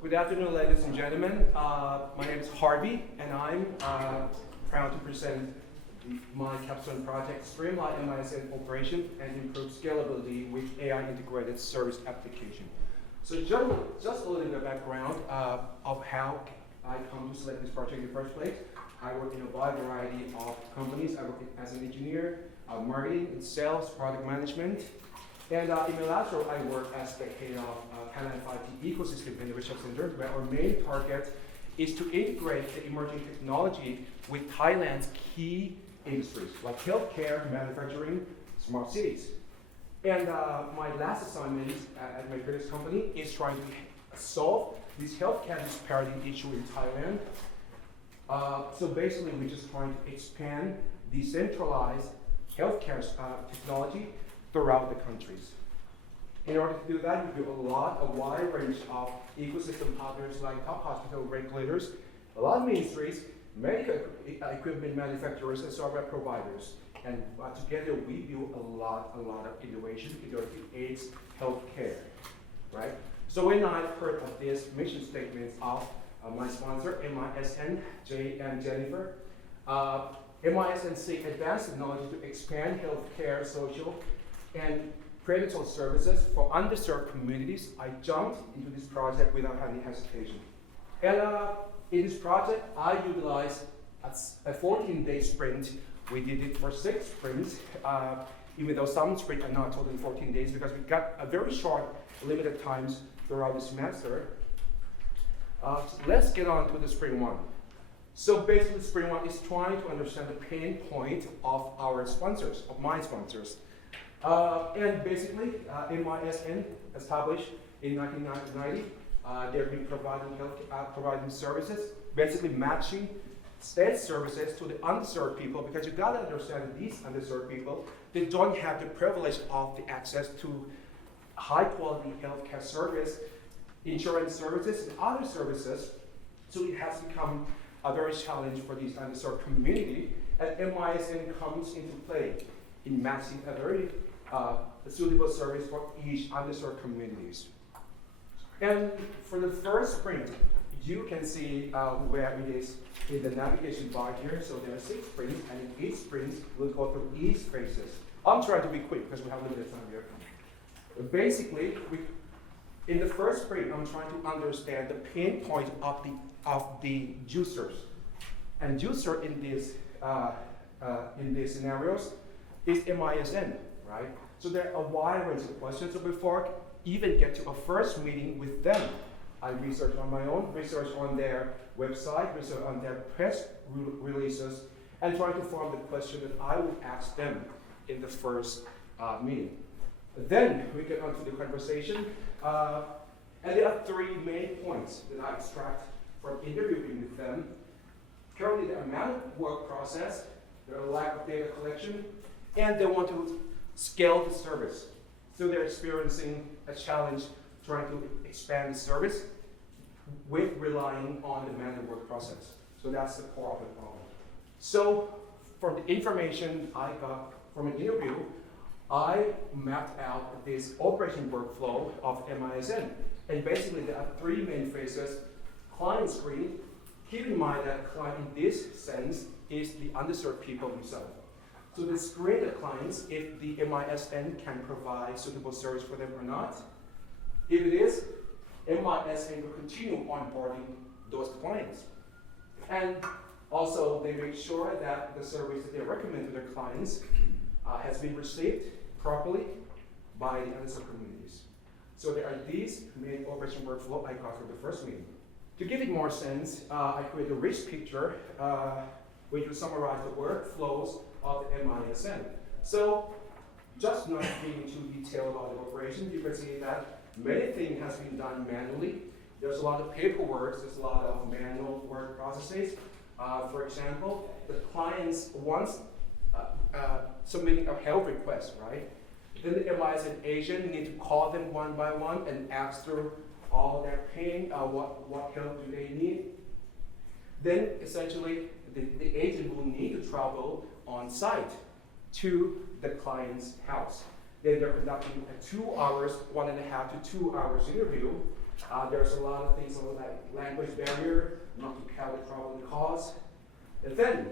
Good afternoon, ladies and gentlemen. My name is Harvey, and I'm proud to present my Capstone project, Streamline MiSN operation and improve scalability with AI integrated service application. So just a little bit of background of how I come to select this project in the first place. I work in a wide variety of companies. I work as an engineer, marketing, and sales, product management. And in my last role, I work as the head of Thailand 5G ecosystem in the research center, where our main target is to integrate the emerging technology with Thailand's key industries, like healthcare, manufacturing, smart cities. And my last assignment at my previous company is trying to solve this healthcare disparity issue in Thailand. So basically, we're just trying to expand decentralized healthcare technology throughout the countries. In order to do that, we do a wide range of ecosystem partners like top hospital regulators, a lot of ministries, medical equipment manufacturers, and software providers. And together we build a lot of innovation in order to aid healthcare, right? So when I heard of this mission statement of my sponsor, MiSN, Jay and Jennifer, MiSN seek advanced technology to expand healthcare, social, and prenatal services for underserved communities. I jumped into this project without any hesitation. And in this project, I utilized a 14-day sprint. We did it for 6 sprints, even though some sprints are not totally 14 days because we got a very short, limited times throughout the semester. So let's get on to the sprint 1. So basically, sprint 1 is trying to understand the pain point of our sponsors, of my sponsors. And basically, MiSN established in 1990. They've been providing services, basically matching state services to the underserved people, because you gotta understand that these underserved people, they don't have the privilege of the access to high quality healthcare service, insurance services, and other services. So it has become a very challenge for these underserved community, and MiSN comes into play in matching a very suitable service for each underserved communities. And for the first sprint, you can see where it is in the navigation bar here. So there are 6 sprints, and in each sprint, we'll go through each phases. I'm trying to be quick because we have limited time here. Basically, in the first sprint, I'm trying to understand the pain point of the users. And user in these scenarios is MiSN, right? So there are a wide range of questions. So before I even get to a first meeting with them, I research on my own, research on their website, research on their press releases, and try to form the question that I would ask them in the first meeting. Then we get onto the conversation, and there are 3 main points that I extract from interviewing with them. Currently, the amount of work process, their lack of data collection, and they want to scale the service. So they're experiencing a challenge trying to expand the service with relying on the manual work process. So that's the core of the problem. So from the information I got from an interview, I mapped out this operation workflow of MiSN. And basically there are 3 main phases. Client screening. Keep in mind that client in this sense is the underserved people themselves. So they screen the clients if the MiSN can provide suitable service for them or not. If it is, MiSN will continue onboarding those clients. And also, they make sure that the service that they recommend to their clients has been received properly by the underserved communities. So there are these main operation workflow I got from the first meeting. To give it more sense, I created a rich picture which will summarize the workflows of the MiSN. So, just not being too detailed about the operation, you can see that many things has been done manually. There's a lot of paperwork, there's a lot of manual work processes. For example, the clients once submitting a health request, right? Then the MiSN agent need to call them one by one and ask through all their pain, what help do they need. Then essentially the agent will need to travel on site to the client's house. Then they're conducting a 2 hours, 1.5 to 2 hours interview. There's a lot of things like language barrier, not to count the problem cause. And then,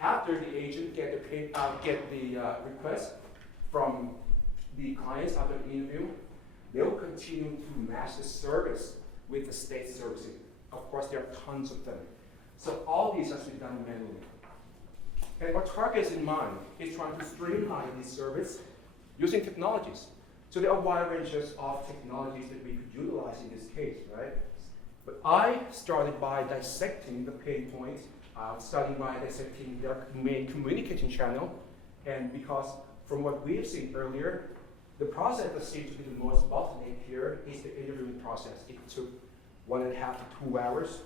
after the agent get the request from the clients after the interview, they will continue to match the service with the state servicing. Of course, there are tons of them. So all these has to be done manually. And our targets in mind is trying to streamline this service using technologies. So there are wide ranges of technologies that we could utilize in this case, right? But I started by dissecting the pain points, starting by dissecting their main communication channel, and because from what we've seen earlier, the process that seems to be the most bottleneck here is the interviewing process. It took 1.5 to 2 hours.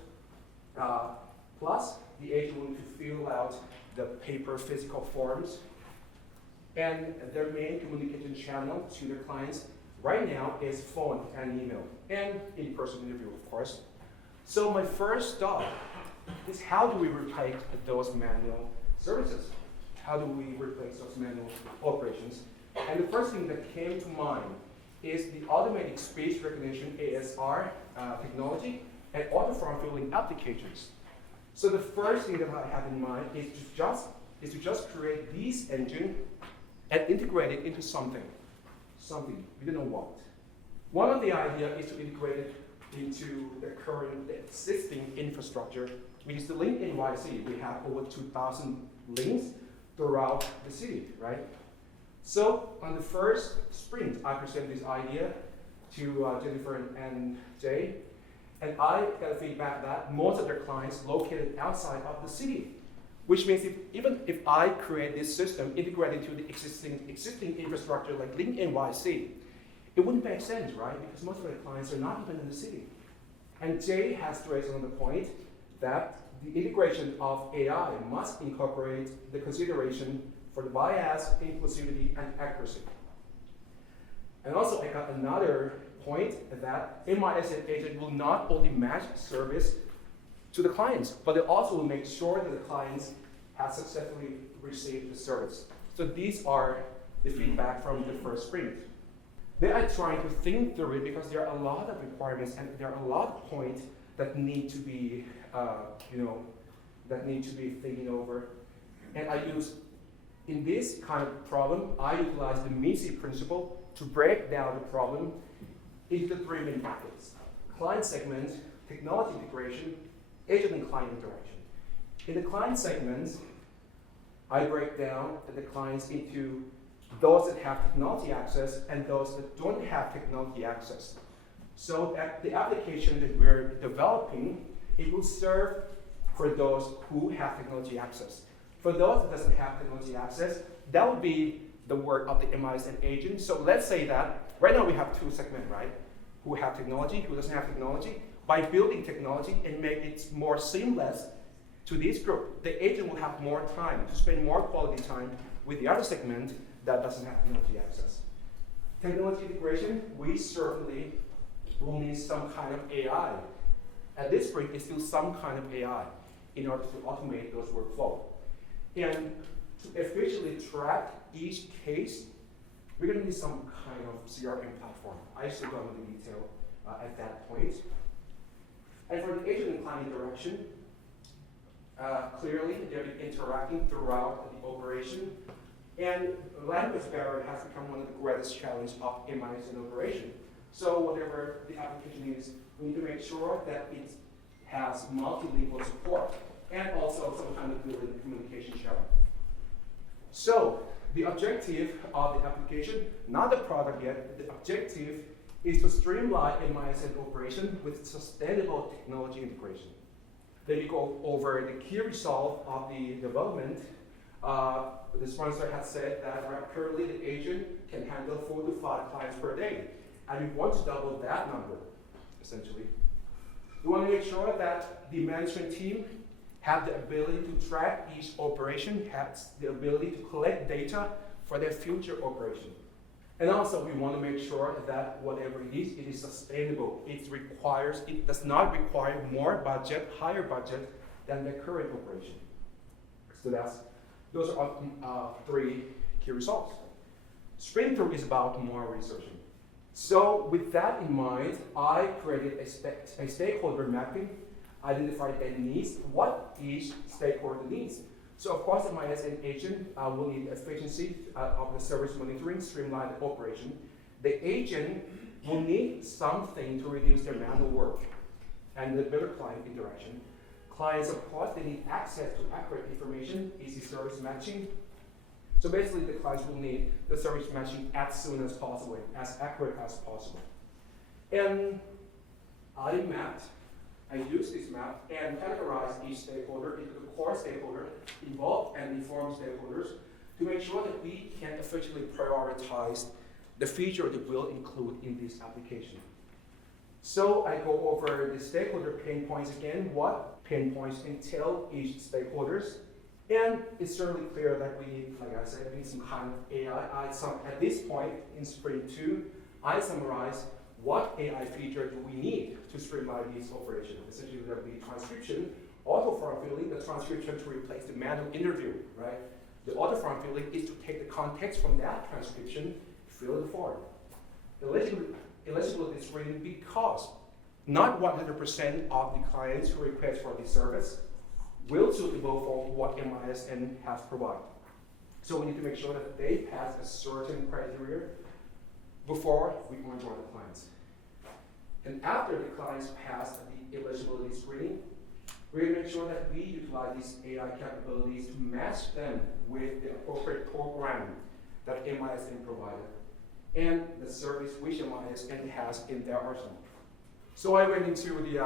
Plus, the agent will need to fill out the paper physical forms. And their main communication channel to their clients right now is phone and email, and in-person interview, of course. So my first thought is, how do we replace those manual services? How do we replace those manual operations? And the first thing that came to mind is the automatic speech recognition ASR technology and auto form filling applications. So the first thing that I have in mind is to just create this engine and integrate it into something. We don't know what. One of the ideas is to integrate it into the existing infrastructure, which is the link NYC. We have over 2,000 links throughout the city, right? So on the first sprint, I presented this idea to Jennifer and Jay, and I got feedback that most of their clients located outside of the city, which means even if I create this system integrated into the existing infrastructure like Link NYC, it wouldn't make sense, right? Because most of the clients are not even in the city. And Jay has raised on the point that the integration of AI must incorporate the consideration for the bias, inclusivity, and accuracy. And also, I got another point that MiSN agent will not only match service to the clients, but it also will make sure that the clients have successfully received the service. So these are the feedback from the first sprint. Then I'm trying to think through it because there are a lot of requirements and there are a lot of points that need to be, thinking over. And in this kind of problem, I utilize the MiSN principle to break down the problem into the 3 main buckets: client segment, technology integration, agent and client interaction. In the client segments, I break down the clients into those that have technology access and those that don't have technology access. So that the application that we're developing, it will serve for those who have technology access. For those that doesn't have technology access, that would be the work of the MiSN agent. So let's say that right now we have 2 segments, right? Who have technology, who doesn't have technology. By building technology and make it more seamless to this group, the agent will have more time to spend more quality time with the other segment that doesn't have technology access. Technology integration, we certainly will need some kind of AI. At this point, it's still some kind of AI in order to automate those workflows. And to efficiently track each case, we're going to need some kind of CRM platform. I still don't know the detail at that point. And for the agent and client interaction, clearly they're interacting throughout the operation. And language barrier has become one of the greatest challenges of MiSN operation. So whatever the application is, we need to make sure that it has multilingual support and also some kind of built-in communication channel. So the objective of the application, not the product yet, the objective is to streamline MiSN operation with sustainable technology integration. Then we go over the key result of the development. The sponsor has said that currently the agent can handle 4 to 5 clients per day, and we want to double that number, essentially. We want to make sure that the management team have the ability to track each operation, has the ability to collect data for their future operation. And also we want to make sure that whatever it is sustainable. It does not require more budget, higher budget than the current operation. So those are 3 key results. Sprint through is about more researching. So with that in mind, I created a stakeholder mapping, identified their needs, what each stakeholder needs. So of course, the MiSN agent will need efficiency of the service monitoring, streamline the operation. The agent will need something to reduce their manual work and the better client interaction. Clients, of course, they need access to accurate information, easy service matching. So basically, the clients will need the service matching as soon as possible, as accurate as possible. And I used this map and categorized each stakeholder into the core stakeholder, involved and informed stakeholders, to make sure that we can efficiently prioritize the feature that we'll include in this application. So I go over the stakeholder pain points again, what pain points entail each stakeholders. And it's certainly clear that we need, like I said, we need some kind of AI. At this point in Sprint 2, I summarize what AI feature do we need to streamline these operations. Essentially, there will be transcription, auto-form filling, the transcription to replace the manual interview, right? The auto-form filling is to take the context from that transcription, fill the form. Eligibility screening, because not 100% of the clients who request for the service will suitable for what MiSN has provided. So we need to make sure that they pass a certain criteria before we onboard the clients. And after the clients pass the eligibility screening, we're going to make sure that we utilize these AI capabilities to match them with the appropriate program that MiSN provided and the service which MiSN has in their arsenal. So I went into the,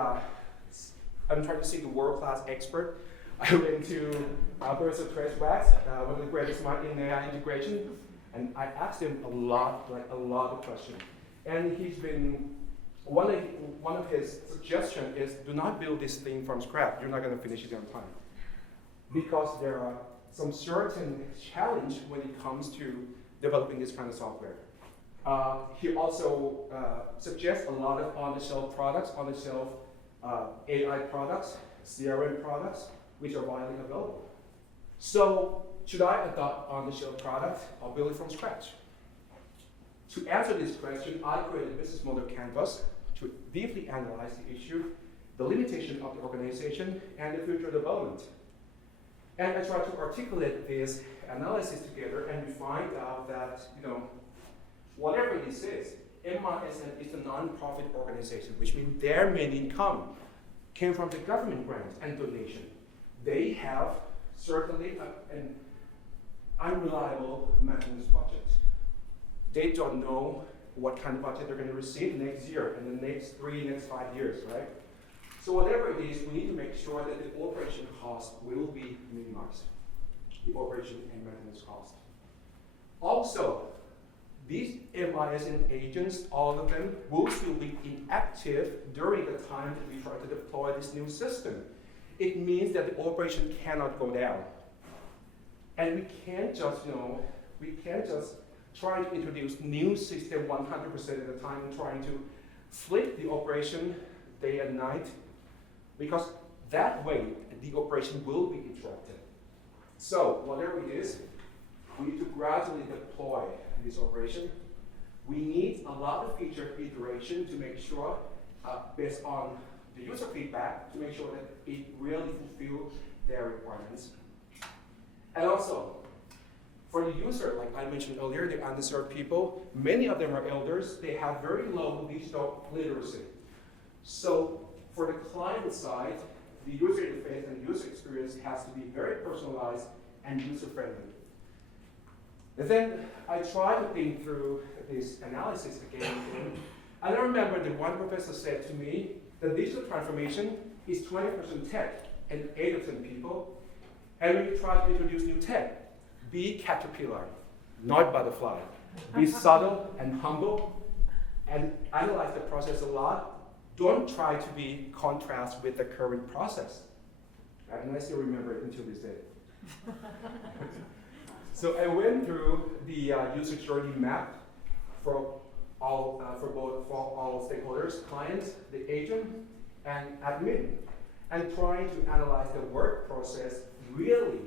I'm trying to see the world-class expert. I went into Alberto Tres-Wax, one of the greatest minds in AI integration, and I asked him a lot of questions. And he's been, one of his suggestions is, do not build this thing from scratch. You're not going to finish it on time. Because there are some certain challenge when it comes to developing this kind of software. He also suggests a lot of on-the-shelf products, on-the-shelf AI products, CRM products, which are widely available. So, should I adopt on-the-shelf products or build it from scratch? To answer this question, I created a business model canvas to deeply analyze the issue, the limitation of the organization, and the future development. And I tried to articulate this analysis together, and we find out that, whatever this is, MiSN is a non-profit organization, which means their main income came from the government grants and donation. They have certainly an unreliable maintenance budget. They don't know what kind of budget they're going to receive next year and the next 5 years, right? So whatever it is, we need to make sure that the operation cost will be minimized, the operation and maintenance cost. Also, these MiSN agents, all of them, will still be inactive during the time that we try to deploy this new system. It means that the operation cannot go down. And we can't just, try to introduce new system 100% of the time and trying to flip the operation day and night, because that way the operation will be interrupted. So whatever it is, we need to gradually deploy this operation. We need a lot of feature iteration to make sure, based on the user feedback, to make sure that it really fulfills their requirements. And also, for the user, like I mentioned earlier, the underserved people, many of them are elders, they have very low digital literacy. So for the client side, the user interface and user experience has to be very personalized and user-friendly. And then I tried to think through this analysis again. And I remember that one professor said to me that digital transformation is 20% tech and 80% people. And when you try to introduce new tech, be caterpillar, not butterfly. Be subtle and humble, and analyze the process a lot. Don't try to be contrast with the current process. And I still remember it until this day. So I went through the user journey map for all stakeholders, clients, the agent, and admin, and trying to analyze the work process really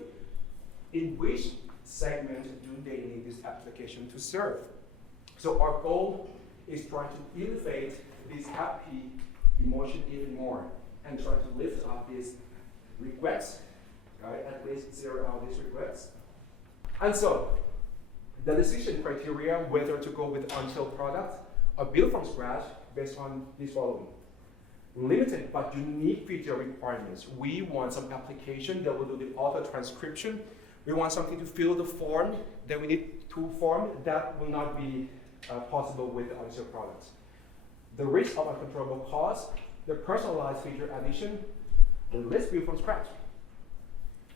in which segment do they need this application to serve. So our goal is trying to elevate this happy emotion even more and try to lift up these regrets, right? At least zero out these regrets. And so, the decision criteria whether to go with until product or build from scratch based on these following. Limited but unique feature requirements. We want some application that will do the auto transcription. We want something to fill the form that we need to form that will not be possible with the until products. The risk of uncontrollable cost, the personalized feature addition, the list built from scratch.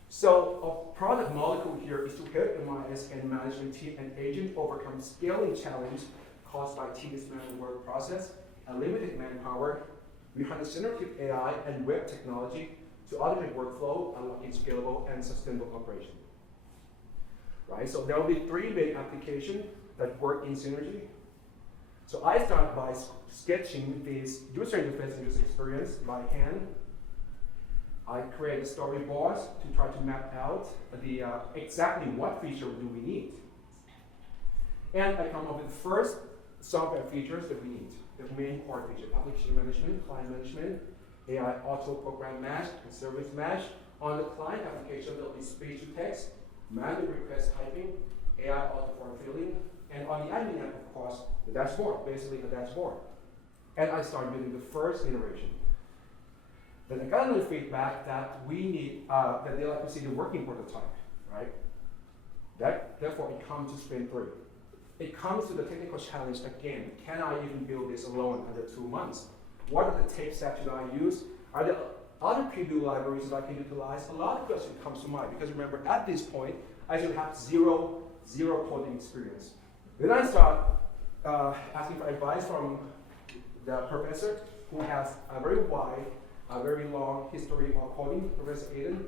So a product molecule here is to help the MiSN management team and agent overcome scaling challenge caused by tedious manual work process and limited manpower behind the generative AI and web technology to automate workflow, unlocking scalable and sustainable operation. Right, so there will be three main applications that work in synergy. So I start by sketching this user interface and user experience by hand. I create storyboards to try to map out the exactly what feature do we need. And I come up with the first software features that we need. The main core feature, application management, client management, AI auto program match, and service match. On the client application, there'll be speech to text, manual request typing, AI auto form filling, and on the admin app, of course, the dashboard, basically the dashboard. And I start building the first iteration. Then I got another feedback that we need, that they like to see the working prototype, right? Therefore, it comes to sprint 3. It comes to the technical challenge again. Can I even build this alone under 2 months? What are the tape steps should I use? Are there other preview libraries that I can utilize? A lot of questions comes to mind because remember, at this point, I should have zero coding experience. Then I start asking for advice from the professor who has a very wide, a very long history of coding, Professor Aiden.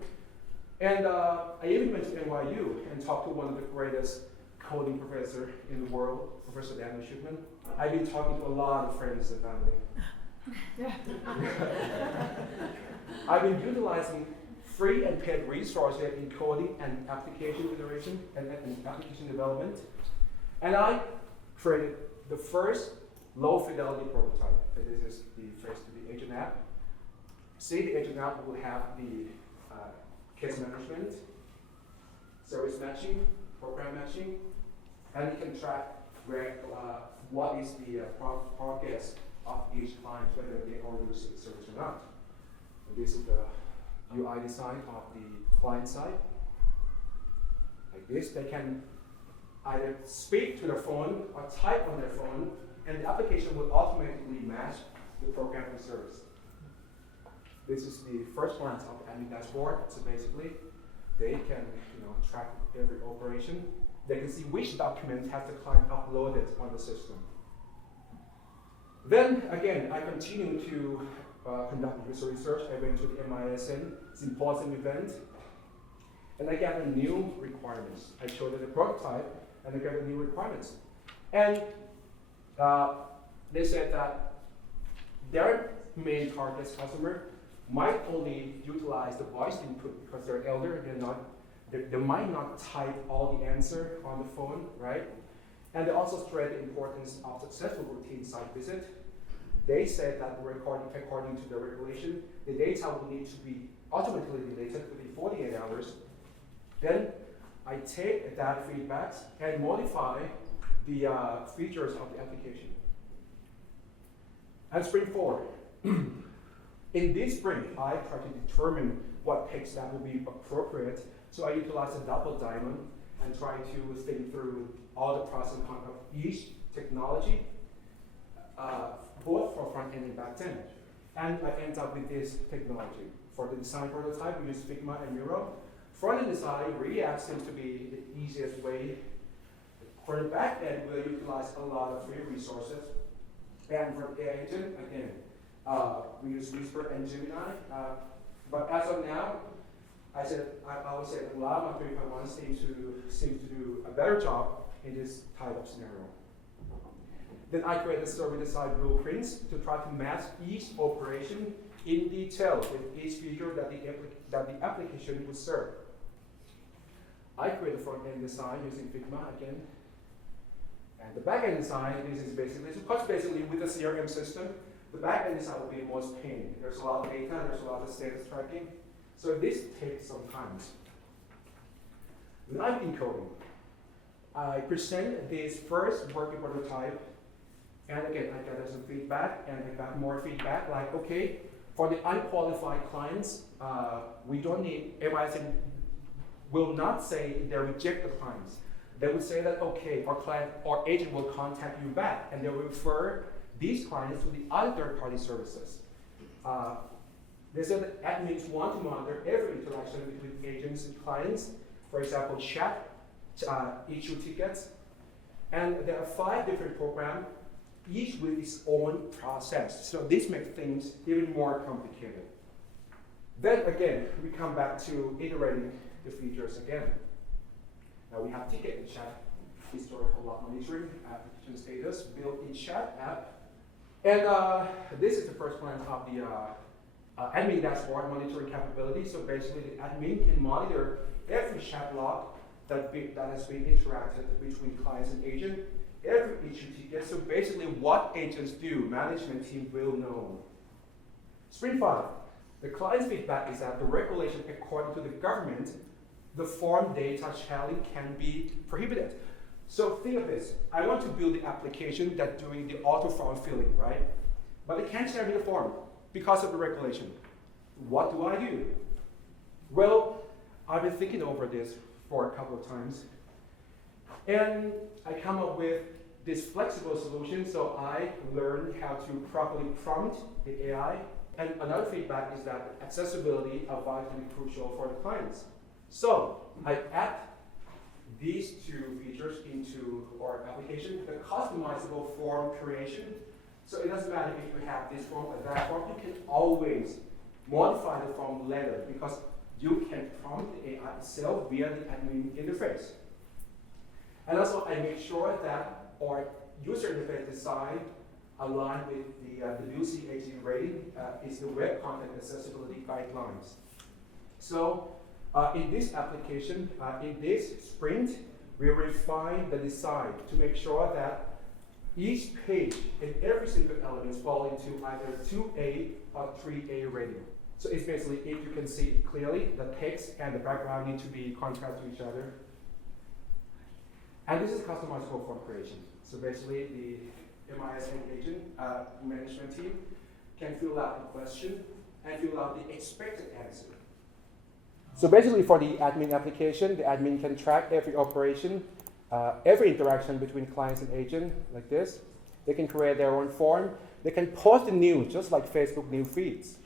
And I even went to NYU and talked to one of the greatest coding professor in the world, Professor Daniel Shipman. I've been talking to a lot of friends and family. I've been utilizing free and paid resources in coding and application iteration and application development. And I created the first low fidelity prototype. This is the first to the agent app. See, the agent app will have the case management, service matching, program matching, and you can track what is the progress of each client, whether they already use the service or not. And this is the UI design of the client side. Like this, they can either speak to their phone or type on their phone, and the application will automatically match the program and service. This is the first glance of the admin dashboard. So basically, they can track every operation. They can see which document has the client uploaded on the system. Then again, I continue to conduct user research. I went to the MiSN symposium event, and I gathered new requirements. I showed them the prototype, and I gathered new requirements. And they said that their main target customer might only utilize the voice input because they're elder, they might not type all the answer on the phone, right? And they also stressed the importance of successful routine site visit. They said that according to the regulation, the data will need to be automatically deleted within 48 hours. Then I take that feedback and modify the features of the application. And sprint 4. In this sprint, I try to determine what tech stack will be appropriate. So I utilize a double diamond and try to think through all the pros and cons of each technology, both for front end and back end. And I end up with this technology. For the design prototype, we use Figma and Miro. Front end design, React seems to be the easiest way. For the back end, we'll utilize a lot of free resources. And for the AI agent, again, we use Whisper and Gemini. But as of now, I would say that Llama 3.1 seems to do a better job in this type of scenario. Then I created server-side blueprints to try to match each operation in detail with each feature that the application would serve. I created front-end design using Figma again. And the back-end side, this is basically, because basically with the CRM system, the back-end side will be the most pain. There's a lot of data, there's a lot of status tracking. So this takes some time. When I'm encoding, I present this first working prototype, and again, I got some feedback, and I got more feedback, like, okay, for the unqualified clients, we don't need, MiSN will not say they reject the clients. They would say that, okay, our client or agent will contact you back, and they will refer these clients to the other third-party services. They said that admins want to monitor every interaction between agents and clients. For example, chat, issue tickets. And there are 5 different programs, each with its own process. So this makes things even more complicated. Then again, we come back to iterating the features again. Now we have ticket and chat, historical log monitoring, application status, built-in chat app. And this is the first one of the admin dashboard monitoring capability. So basically the admin can monitor every chat log that has been interacted between clients and agent, every issue ticket. So basically what agents do, management team will know. Sprint 5. The client's feedback is that the regulation according to the government, the form data sharing can be prohibited. So think of this. I want to build the application that's doing the auto form filling, right? But it can't share me the form because of the regulation. What do I do? Well, I've been thinking over this for a couple of times. And I come up with this flexible solution, so I learned how to properly prompt the AI. And another feedback is that accessibility are vitally crucial for the clients. So I add these 2 features into our application, the customizable form creation. So it doesn't matter if you have this form or that form, you can always modify the form later because you can prompt the AI itself via the admin interface. And also I make sure that our user interface design aligned with the WCAG rating is the Web Content Accessibility Guidelines. So in this application, in this sprint, we refine the design to make sure that each page and every single element fall into either 2A or 3A rating. So it's basically, if you can see it clearly, the text and the background need to be contrast to each other. And this is customizable form creation. So basically, the MiSN agent management team can fill out the question and fill out the expected answer. So basically for the admin application, the admin can track every operation, every interaction between clients and agent, like this. They can create their own form. They can post the news, just like Facebook news feeds.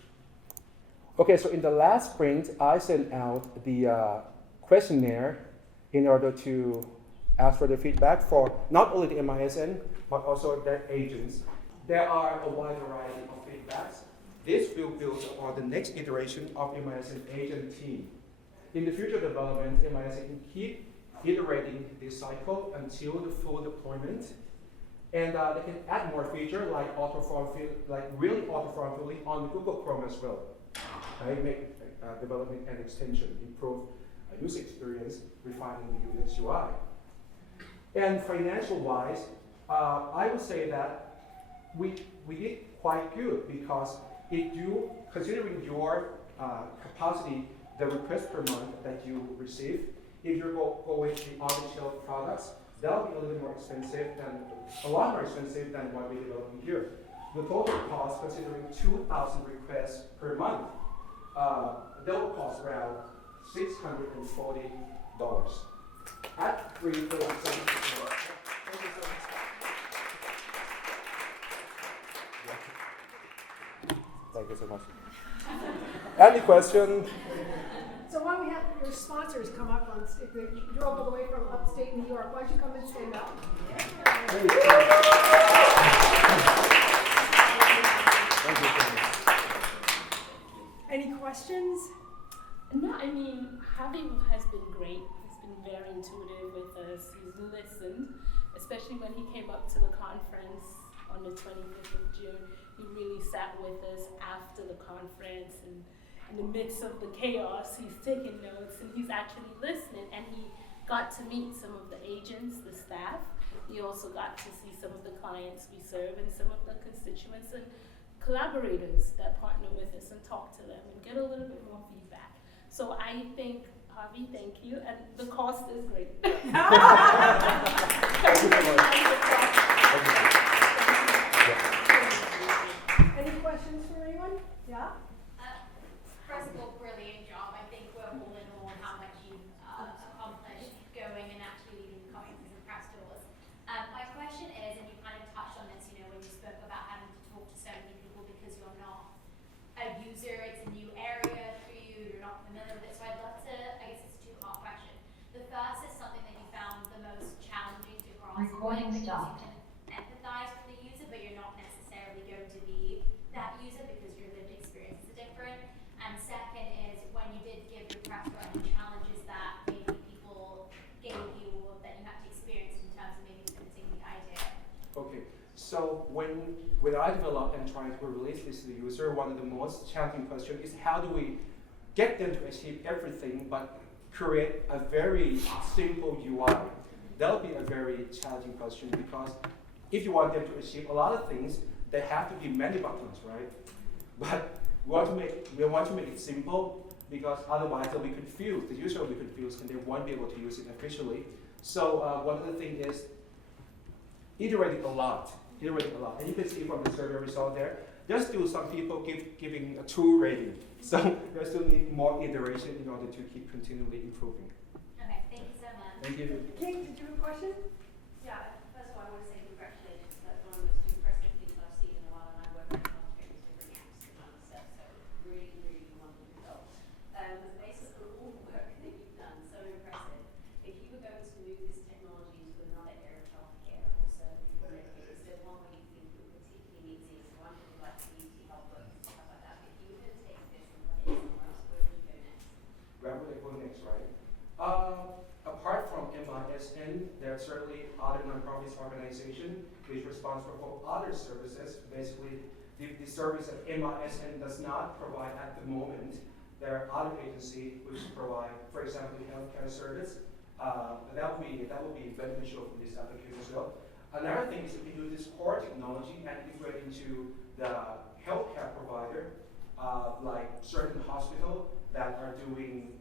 Okay, so in the last sprint, I sent out the questionnaire in order to ask for the feedback for not only the MiSN, but also their agents. There are a wide variety of feedbacks. This will build on the next iteration of MiSN agent team. In the future development, MiSN can keep iterating this cycle until the full deployment. And they can add more features like really auto form filling on the Google Chrome as well. Make development and extension, improve user experience, refining the UX UI. And financial-wise, I would say that we did quite good because if you, considering your capacity, the request per month that you receive, if you go with the on-the-shelf products, that'll be a little more expensive a lot more expensive than what we're developing here. The total cost, considering 2,000 requests per month, that will cost around $640 at 337. Thank you so much. Any question? So why don't we have your sponsors come up on stage? You drove all the way from upstate New York. Why don't you come and stand up? Thank you. Any questions? No, I mean, Javi has been great. He's been very intuitive with us. He's listened, especially when he came up to the conference on the 25th of June. He really sat with us after the conference, and in the midst of the chaos, he's taking notes and he's actually listening, and he got to meet some of the agents, the staff, You also got to see some of the clients we serve and some of the constituents and collaborators that partner with us and talk to them and get a little bit more feedback. So I think, Harvey, thank you, and the cost is great. Thank you so much. Any questions from anyone? Yeah? First of all, brilliant job. I think we're all in awe how much you've accomplished going and actually leading the conferences and press tours. My question is, and you kind of touched on this, when you spoke about having to talk to so many people because you're not a user, it's a new area for you, you're not familiar with it. So I'd love to, I guess it's a two-part question. The first is something that you found the most challenging to grasp. Recording because stopped. you can empathize with the user, but you're not necessarily going to be that user because your lived experience is different. And second is when you did give your press run, the challenges that maybe people gave you or that you had to experience in terms of maybe limiting the idea. Okay, so when I develop and try to release this to the user, one of the most challenging questions is how do we get them to achieve everything but create a very simple UI? That'll be a very challenging question because if you want them to achieve a lot of things, there have to be many buttons, right? But we want to make it simple because otherwise they'll be confused. The user will be confused and they won't be able to use it efficiently. So one of the things is iterating a lot. And you can see from the survey result there, there's still some people giving a 2 rating. So there still need more iteration in order to keep continually improving. Okay, thank you so much. Thank you. Kate, did you have a question? Yeah, first of all, I want to say congratulations. That's one of the most impressive things I've seen in a while, and I work with different apps and other stuff, so really, really wonderful result. Basically, all the work that you've done, so impressive. If you were going to move this technology into another area of healthcare or serving people, is there one way you think it would particularly need to? So one thing like community health work and stuff like that. But if you were going to take this and put it somewhere else, where would you go next? Where would I go next, right? Apart from MiSN, there are certainly other nonprofit organizations which are responsible for other services. Basically, the service that MiSN does not provide at the moment. There are other agencies which provide, for example, the healthcare service. That will be beneficial for this application as well. Another thing is if you do this core technology and integrate into the healthcare provider, like certain hospitals that are doing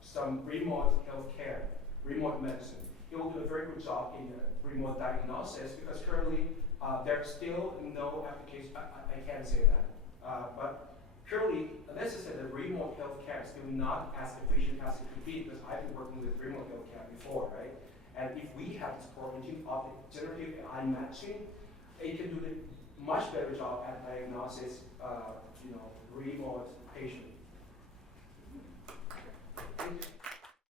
some remote healthcare, remote medicine. It will do a very good job in remote diagnosis because currently there's still no application. I can't say that, but currently, let's just say that remote healthcare is still not as efficient as it could be because I've been working with remote healthcare before, right? And if we have this core engine of the generative AI matching, it can do a much better job at diagnosis, remote patients.